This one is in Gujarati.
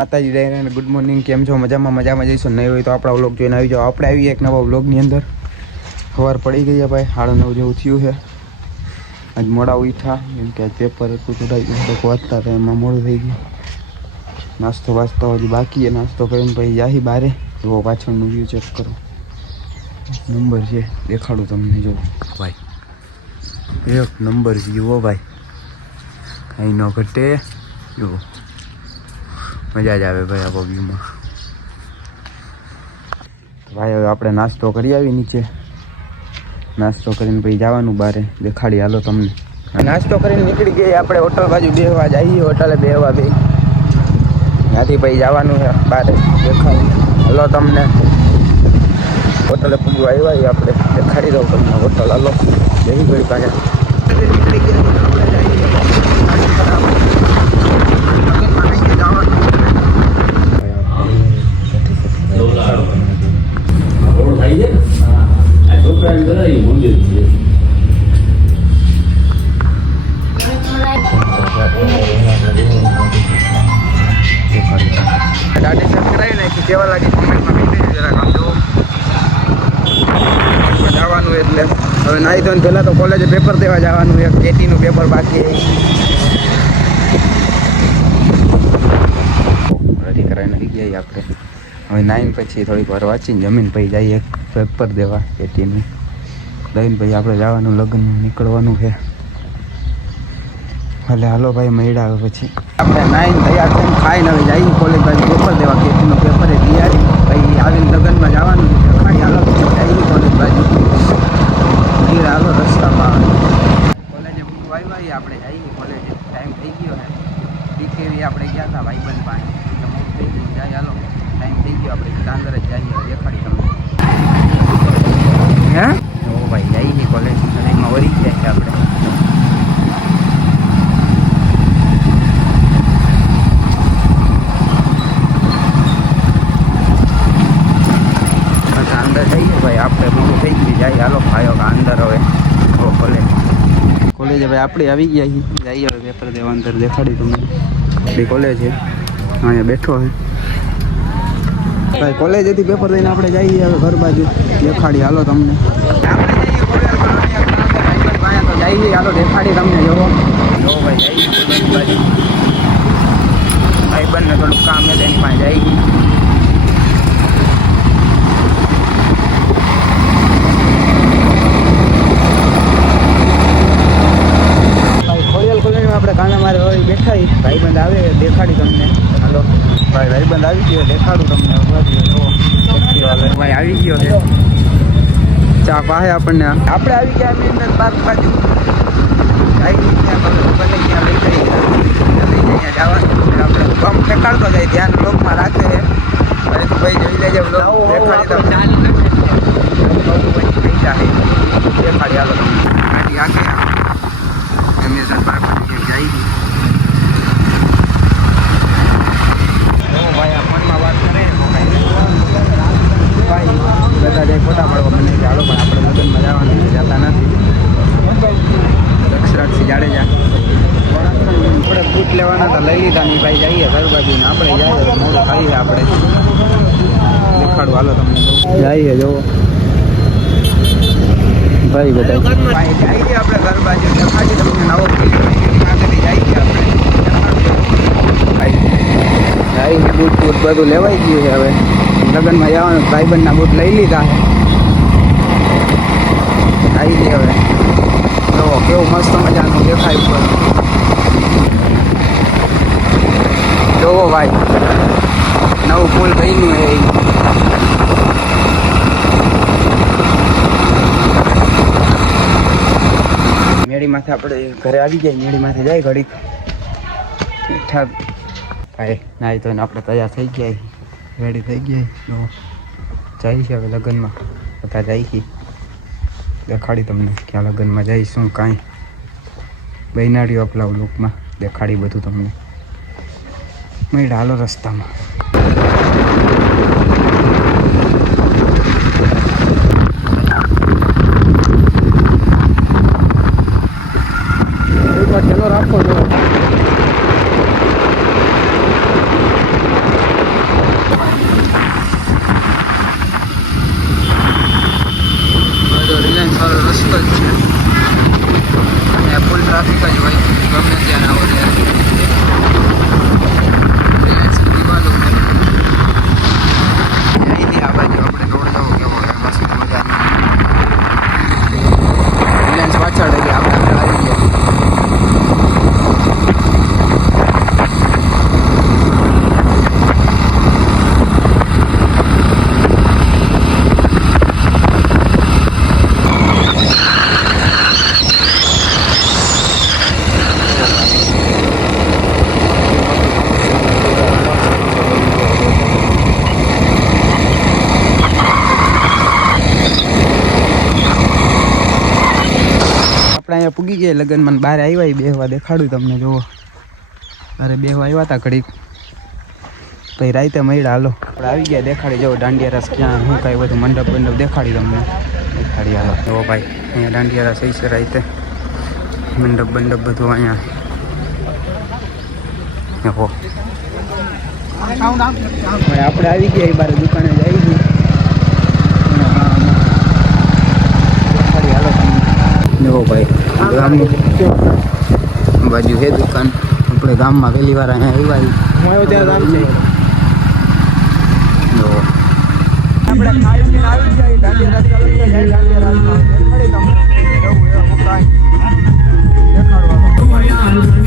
માતાજી જય ગુડ મોર્નિંગ. કેમ છો? મજામાં જઈશું. નહીં હોય તો આપણા વ્લોગ જોઈને આવી જાઓ. આપણે આવીએ એક નવા વ્લોગની અંદર. સવાર પડી ગઈ ભાઈ, 9:30 જેવું થયું છે. આજ મોડા ઉઠ્યા કેમ કે આજ પેપર હતું થોડાક વાંચતા હતા, એમાં મોડું થઈ ગયું. નાસ્તો વાસ્તો હજી બાકી છે. નાસ્તો કરીને પછી જાહી બારે. જો પાછળનું વ્યૂ ચેક કરો, નંબર છે દેખાડું તમને. જો ભાઈ, એક નંબર વ્યૂ હો ભાઈ, કાંઈ ન ઘટે. જો મજા જ આવે ભાઈ આ વ્યૂમાં. ભાઈ હવે આપણે નાસ્તો કરી આવી નીચે. નાસ્તો કરીને પછી જવાનું બારે, દેખાડી હાલો તમને. નાસ્તો કરીને નીકળી ગઈ આપણે હોટલ બાજુ બેહવા જઈએ. હોટલે બેહવા બે ત્યાંથી પછી જવાનું છે બારે, દેખાડી હાલો તમને. હોટલે પૂગવા આવ્યા આપણે, દેખાડી દઉં તમને હોટલ. હાલો બેસી ગઈ પાછા નીકળી ગયા. ગાડી કરાવી નાખી, કેવા લાગી કમેન્ટમાં કહી દેજો જરાક. આમ જો જવાનું એટલે હવે નાહી ધોઈને પહેલાં તો કોલેજે પેપર દેવા જવાનું. એક કેટીનું પેપર બાકી રેડી કરાવી નાખી ગયા આપણે. હવે 9 પછી થોડીક વાર વાંચીને જમીન પછી જઈએ પેપર દેવા કેટીનું. લઈને પછી આપણે જવાનું લગ્ન નીકળવાનું છે. ભલે હાલો ભાઈ, મળ્યા આવે પછી. આપણે 9 તૈયાર થઈને ખાઈને હવે જઈએ કોલેજ બાજુ પેપર દેવા. કેટીનું પેપર એ તૈયારી પછી આવીને લગ્નમાં જવાનું છે. ખાલી હાલો જઈએ કોલેજ બાજુ. નીર હાલો રસ્તામાં કોલેજે પૂરું આવ્યા. આપણે જઈએ કોલેજે, ટાઈમ થઈ ગયો છે. ડીકેવી આપણે ગયા હતા ભાઈબંધ પાસે, એટલે મોડું થઈ ગયું. જાય હાલો, ટાઈમ થઈ ગયો. આપણે અંદર જ જઈએ, દેખાડી તમને. હે ઓ ભાઈ, જઈએ કોલેજ. એમાં વળી જાય છે આપણે. અંદર જઈએ ભાઈ, આપણે પૂરું થઈ ગયું. જાય હાલો ભાઈઓ અંદર. હવે કોલેજ હવે આપણે આવી ગયા છીએ. જઈએ હવે પેપર દેવા અંદર, દેખાડી તમને. આપણી કોલેજ છે, અહીંયા બેઠો છે ભાઈ. કોલેજેથી પેપર દઈને આપણે જઈએ હવે ઘર બાજુ, દેખાડી હાલો તમને. જઈએ હાલો, દેખાડી તમને. જોવો ભાઈ, જઈએ કોલેજ બાજુ. ભાઈબંધને થોડુંક કામ છે એની પાસે જઈએ. આપણે કાના મારે હોય બેઠા. ભાઈબંધ આવે, દેખાડી તમને. હાલો ભાઈ, ભાઈબંધ આવી ગયો, દેખાડું તમને. ભાઈ આવી ગયો છે ચા પાસે આપણને. આપણે આવી ગયા મેં પાર્ક બાજુ. આવી ત્યાં ભલે ત્યાં લઈ જઈએ, જવાનું આપણે પંપ ફેંકાડતો જાય. ધ્યાન બ્લોકમાં રાખે છે. અને ભાઈ જોઈ લેજે બ્લોક, દેખાડી તમને. પૈસા છે દેખાડી હાલો ગાડી આગે એમેઝોન પાર્ક જાય. ભાઈ આ ફોનમાં વાત કરે ભાઈ, બધા જાય ફોટા પાડવા મને ચાલો, પણ આપણે લગ્નમાં જવાનું જતા નથી. દક્ષરાજસિંહ જાડેજા આપણે બૂટ લેવાના હતા, લઈ લીધા નહીં ભાઈ. જઈએ ઘર બાજુને આપણે જઈએ, મોડું ખાઈએ આપણે. દેખાડું હાલો તમને. જઈએ જોવો ભાઈ બધા ભાઈ, જઈએ આપણે ઘર બાજુ. દેખાડી તમને નવો જઈએ આપણે. બૂટ બધું લેવાઈ ગયું છે. હવે લગ્નમાં જવાનું. ભાઈબંધના બૂટ લઈ લીધા છે. આવી ગયા હવે. જો કેવું મસ્ત મજાનું દેખાય ઉપર. જોવો ભાઈ, નવું પુલ બન્યું છે. મેળી માથે આપણે ઘરે આવી જાય. મેળી માથે જાય ઘડીક ઠીકઠાક ભાઈ. નાહી તો આપણે તૈયાર થઈ ગયા, રેડી થઈ ગયા. જાય છે હવે લગ્નમાં. બધા જાય છે, દેખાડી તમને ક્યાં લગ્નમાં જઈશું. કાંઈ બહેનાડીઓ આપલા લોકમાં દેખાડી બધું તમને. મળ્યા હાલો રસ્તામાં. ચલો રાખો જો અહીંયા પૂગી ગયા લગ્ન મને બહાર આવ્યા બેહવા દેખાડું તમને જુઓ અરે બેહવા આવ્યા હતા ઘડીક પછી રાતે મળ્યા હાલો આપણે આવી ગયા દેખાડી જુઓ દાંડિયા રસ ક્યાં શું કાંઈ બધું મંડપ બંડપ દેખાડી તમને દેખાડી હાલો જુઓ ભાઈ અહીંયા દાંડિયા રસ છે રાતે મંડપ બંડપ બધું અહીંયા હો આપણે આવી ગયા બાર દુકાને જ આવી ગઈ જો ભાઈ ગામનું બાજુ છે દુકાન આપણે ગામમાં પહેલી વાર અહીંયા આવ્યા ત્યાં ગામ છે જો આપણે ખાઈને આવી જાય દાંડિયા રાસ ચાલુ થઈ જાય દાંડિયા રાસમાં દેખાડી તમને જવું એ હું કાંઈ દેખાડવાનું